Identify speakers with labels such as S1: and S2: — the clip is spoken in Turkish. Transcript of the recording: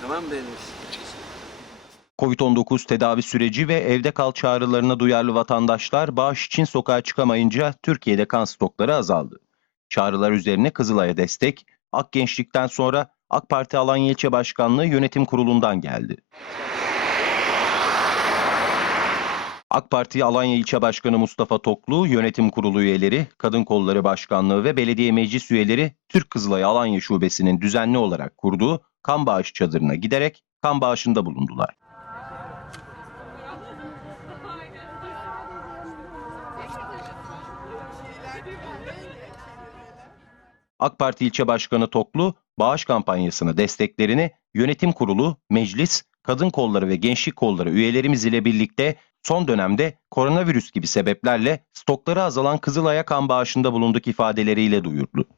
S1: Tamam benim.
S2: Covid-19 tedavi süreci ve evde kal çağrılarına duyarlı vatandaşlar bağış için sokağa çıkamayınca Türkiye'de kan stokları azaldı. Çağrılar üzerine Kızılay'a destek, Ak Gençlik'ten sonra AK Parti Alanya İlçe Başkanlığı Yönetim Kurulu'ndan geldi. AK Parti Alanya İlçe Başkanı Mustafa Toklu, Yönetim Kurulu üyeleri, Kadın Kolları Başkanlığı ve Belediye Meclis üyeleri Türk Kızılay Alanya Şubesi'nin düzenli olarak kurduğu kan bağış çadırına giderek kan bağışında bulundular. AK Parti ilçe başkanı Toklu, bağış kampanyasına desteklerini yönetim kurulu, meclis, kadın kolları ve gençlik kolları üyelerimiz ile birlikte son dönemde koronavirüs gibi sebeplerle stokları azalan Kızılay'a kan bağışında bulunduk ifadeleriyle duyurdu.